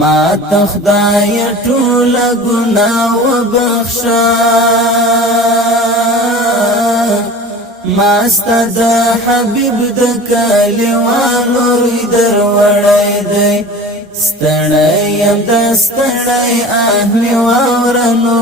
ما تخدای ټول ګناه وبخښه ما ستد حبیب د کلیوانو در وړی دی ستړی یم د ستړی اهمی واورنو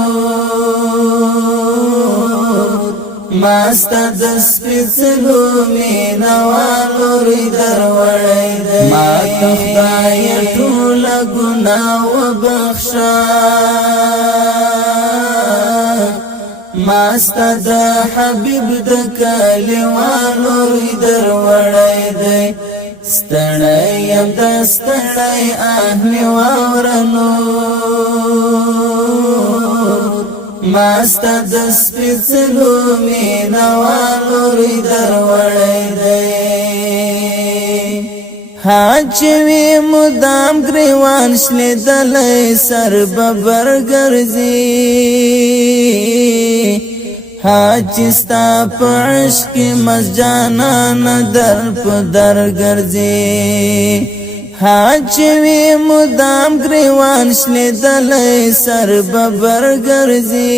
ما ستد سپیڅلو مینوالو در وړی دی ما تخدای ټول ګناه وبخښه ما ستد حبیب د کلیوانو در وړی دی ستړی یم د ستړی اهمی واورنو ما ستد سپیڅلو مینوالو در وړی دی حاجوی مدام گریوان شلیدلی سر ببر گرزی حاجی ستا پا عشق مسجانان در پدر گرزی حاجوی مدام گریوان شلیدلی سر ببر گرزی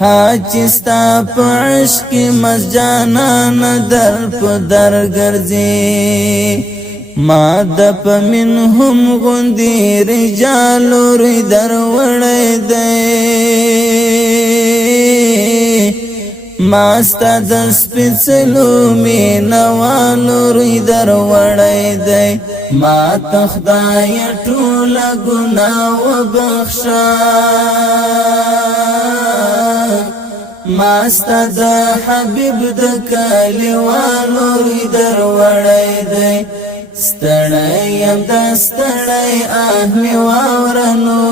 حاجی ستا پا عشق مسجانان در پدر گرزی ما دپ منهم غندی رجالو در وړی دی ما ستا د سپیڅلو مینوالو در وړی دی ما تخدای ټول ګناه وبخښه ما ستد حبیب د کلیوانو در وړی دی ستړی یم د ستړی اهمی واورنو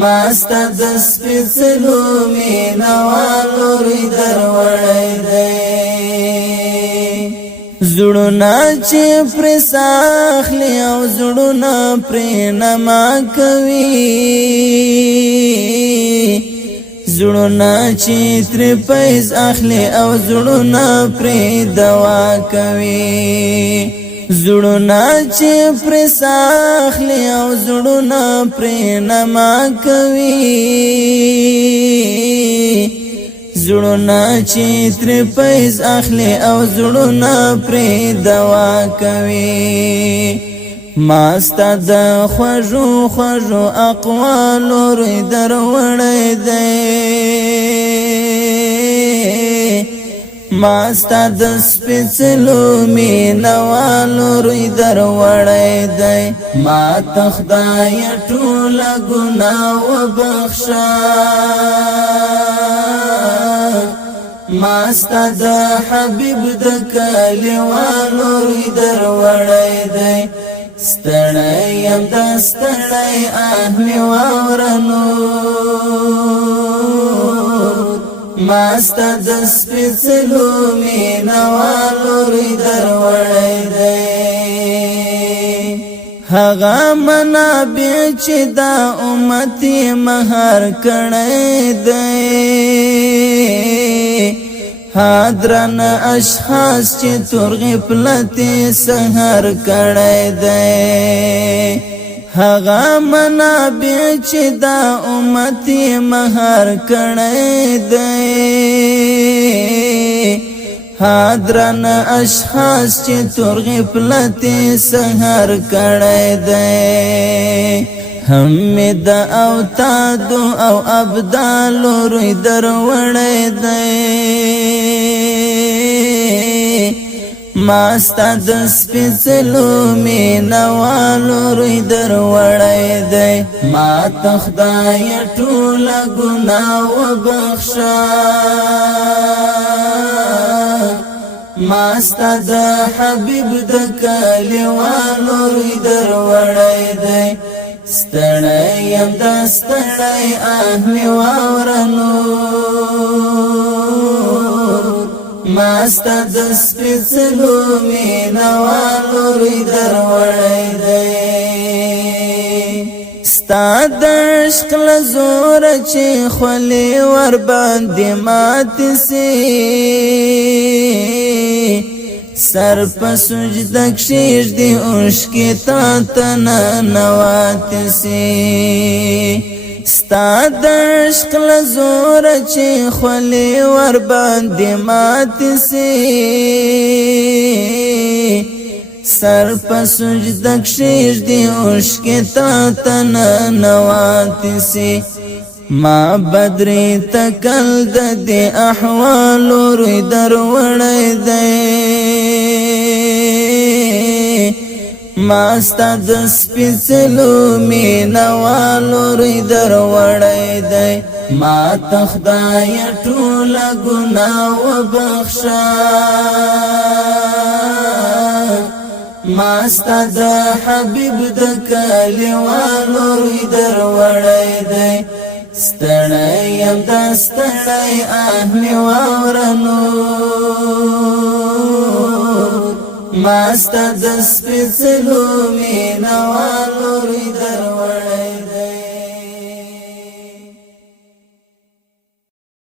ما ستد سپیڅلو مینوالو در وړی دی زړونه چې پرې ساخلي او زړونه پرې نما کوي زړونه چې ترې پیس اخلي او زړونه پرې دوا کوي زړونه چې پرې ساخلي او زړونه پرې نما کوي زړونه چې ترې پیس اخلي او زړونه پرې دوا کوي ما ستا د خوږو خوږو اقوالو در وړی دی ما ستا د سپیڅلو مینوالو در وړی دی ما تخدای ټول ګناه وبخښه ما ستد حبیب د کلیوانو در وړی دی ستړی یم د ستړی اهمی واورنو ما ستد سپیڅلو مینوالو در وړی دی هغه منابع چې دا امتی مهار کړی دی حاضران اشخاص چې ترغی پلتی سهر کړی دی هغه منابع چې دا امتی مهار کړی دی حاضران اشخاص چې ترغی پلتی سهر کړی دی هم د اوتادو او ابدالو در وړی دی ما ستا د سپیڅلو مینوالو در وړی دی ما تخدای ټول ګناه وبخښه ما ستا د حبیب د کلیوانو در وړی دی ستړی یم د ستړی اهمی واورنو ما ستد سپیڅلو مینوالو در وړی دی ستا د عشق لزور چې خولې ور باندې مات سي سر په سجده کښېږدي اوښکې تا ته ننواتې سي ستا د عشق له زوره چې خولې ورباندې ماتې سي سر په سجده کښېږدي اوښکې تا ته ننواتې سي ما بدرې تکل د دې احوالو روی دروړی دی ما ستا د سپېڅلو مینهوالو روی دروړی دی ما ته خدایه ټوله ګناه وبخښه ما ستا د حبیب د کلیوالو روی دروړی دی ستړی یم دا ستړی مې واوره نور ما ستا د سپېڅلو مینهوالو روی